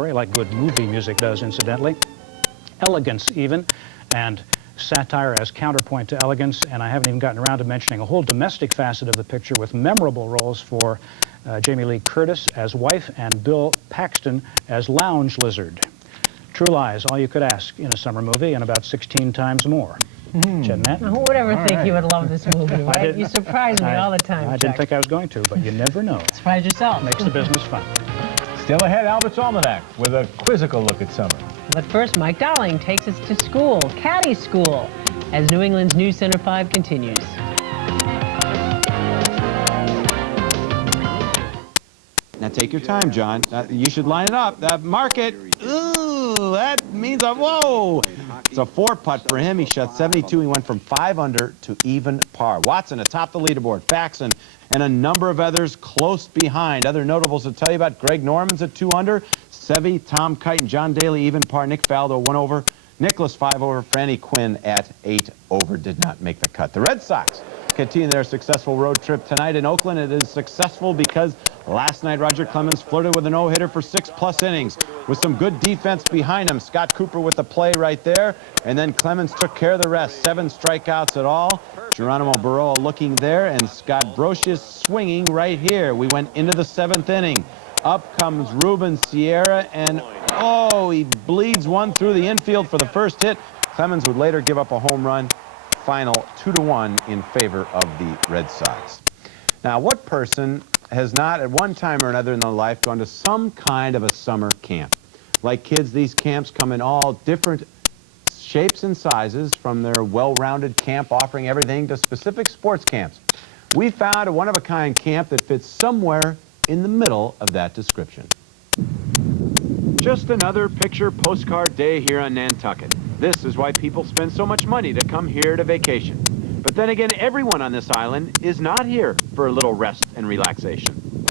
story, like good movie music does, incidentally. Elegance, even, and satire as counterpoint to elegance, and I haven't even gotten around to mentioning a whole domestic facet of the picture with memorable roles for Jamie Lee Curtis as wife and Bill Paxton as lounge lizard. True Lies, all you could ask in a summer movie, and about 16 times more. Jeanette? Who would ever think you would love this movie, right? You surprise me all the time, I didn't think I was going to, but you never know. Surprise yourself. Makes the business fun. Still ahead, Albert's Almanac with a quizzical look at summer. But first, Mike Dowling takes us to school, Caddy School, as New England's News Center 5 continues. Now take your time, John. You should line it up. Mark it. Ooh, that means a whoa. It's a 4-putt for him. He shot 72. He went from 5 under to even par. Watson atop the leaderboard. Faxon and a number of others close behind. Other notables to tell you about: Greg Norman's at 2 under. Seve, Tom Kite, and John Daly even par. Nick Faldo 1 over. Nicholas 5 over. Franny Quinn at 8 over did not make the cut. The Red Sox continue their successful road trip tonight in Oakland. It is successful because last night Roger Clemens flirted with a no-hitter for 6+ innings with some good defense behind him. Scott Cooper with the play right there, and then Clemens took care of the rest. 7 strikeouts at all. Geronimo Barroa looking there, and Scott Brocious swinging right here. We went into the 7th inning. Up comes Ruben Sierra, and oh, he bleeds one through the infield for the first hit. Clemens would later give up a home run. Final 2-1 in favor of the Red Sox. Now, what person has not at one time or another in their life gone to some kind of a summer camp? Like kids, these camps come in all different shapes and sizes, from their well-rounded camp offering everything to specific sports camps. We found a one-of-a-kind camp that fits somewhere in the middle of that description. Just another picture postcard day here on Nantucket. This is why people spend so much money to come here to vacation. But then again, everyone on this island is not here for a little rest and relaxation.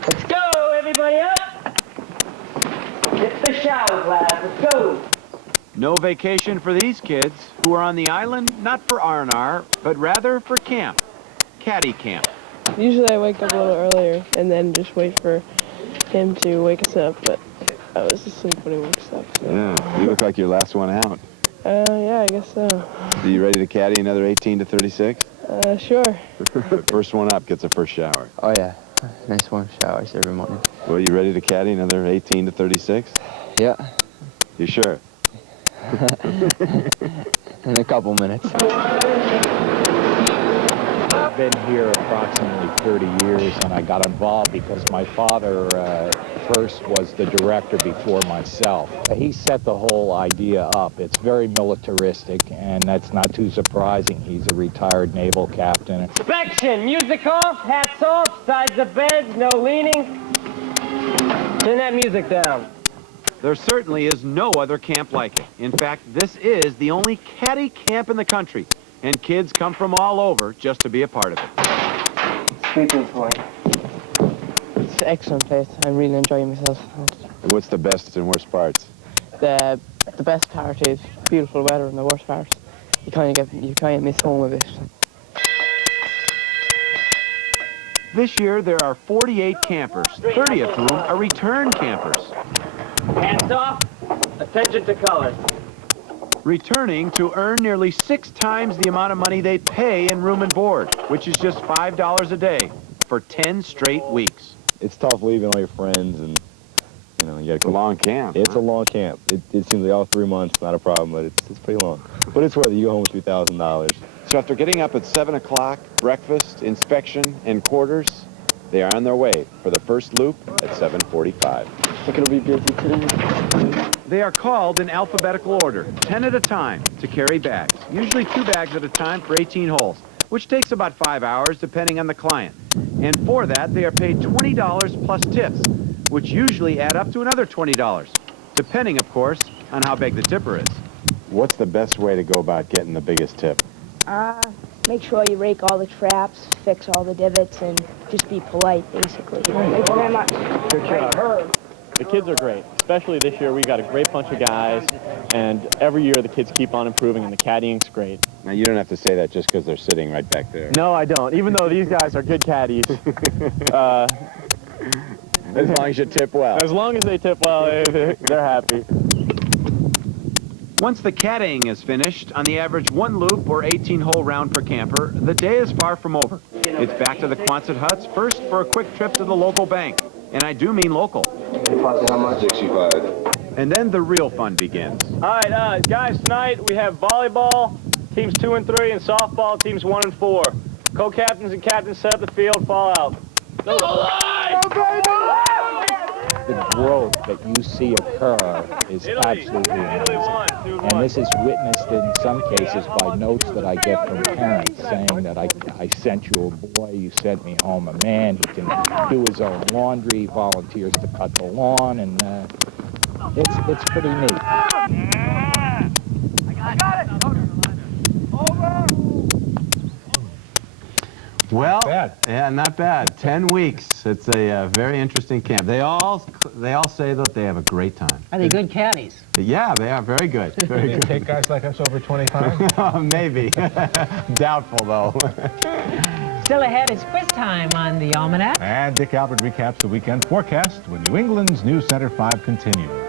Let's go, everybody up! Hit the showers, lads. Let's go! No vacation for these kids who are on the island, not for R&R, but rather for camp. Caddy Camp. Usually I wake up a little earlier and then just wait for him to wake us up, but I was asleep when he woke us up. So. Yeah, you look like your last one out. Yeah, I guess so. Are you ready to caddy another 18 to 36? Sure. The first one up gets a first shower. Oh, yeah. Nice warm showers every morning. Well, you ready to caddy another 18 to 36? Yeah. You sure? In a couple minutes. I've been here approximately 30 years, and I got involved because my father first was the director before myself. He set the whole idea up. It's very militaristic, and that's not too surprising. He's a retired naval captain. Inspection! Music off, hats off, sides of beds, no leaning. Turn that music down. There certainly is no other camp like it. In fact, this is the only caddy camp in the country, and kids come from all over just to be a part of it. Sleeping point. It's an excellent place. I'm really enjoying myself. What's the best and worst parts? The best part is beautiful weather, and the worst part, you kind of miss home a bit. This year, there are 48 campers, 30 of whom are return campers. Hands off. Attention to color. Returning to earn nearly 6 times the amount of money they pay in room and board, which is just $5 a day for 10 straight weeks. It's tough leaving all your friends, and you know, you got It's a long camp. It's a long camp. It seems like all 3 months, not a problem, but it's pretty long. But it's worth it. You go home with $2,000. So after getting up at 7 o'clock, breakfast, inspection, and quarters, they are on their way for the first loop at 7:45. I think it'll be busy today. They are called in alphabetical order, 10 at a time, to carry bags. Usually 2 bags at a time for 18 holes, which takes about 5 hours depending on the client. And for that, they are paid $20 plus tips, which usually add up to another $20, depending, of course, on how big the tipper is. What's the best way to go about getting the biggest tip? Make sure you rake all the traps, fix all the divots, and just be polite, basically. Thank you very much. Good job. The kids are great, especially this year. We got a great bunch of guys, and every year the kids keep on improving, and the caddying's great. Now, you don't have to say that just because they're sitting right back there. No, I don't, even though these guys are good caddies. As long as you tip well. As long as they tip well, they're happy. Once the caddying is finished, on the average 1 loop or 18-hole round per camper, the day is far from over. It's back to the Quonset huts, first for a quick trip to the local bank. And I do mean local. How much? 65. And then the real fun begins. All right, guys, tonight we have volleyball, teams 2 and 3, and softball, teams 1 and 4. Co-captains and captains set up the field, fall out. Go line! The growth that you see occur is absolutely amazing. And this is witnessed in some cases by notes that I get from parents saying that I sent you a boy, you sent me home a man, he can do his own laundry, volunteers to cut the lawn, and it's pretty neat. I got it! Over! Well, yeah, not bad. 10 weeks. It's a very interesting camp. They all say that they have a great time. Are they good caddies? Yeah, they are very good. Very good. Take guys like us over 25? Maybe. Doubtful, though. Still ahead is quiz time on the Almanac. And Dick Albert recaps the weekend forecast when New England's News Center 5 continues.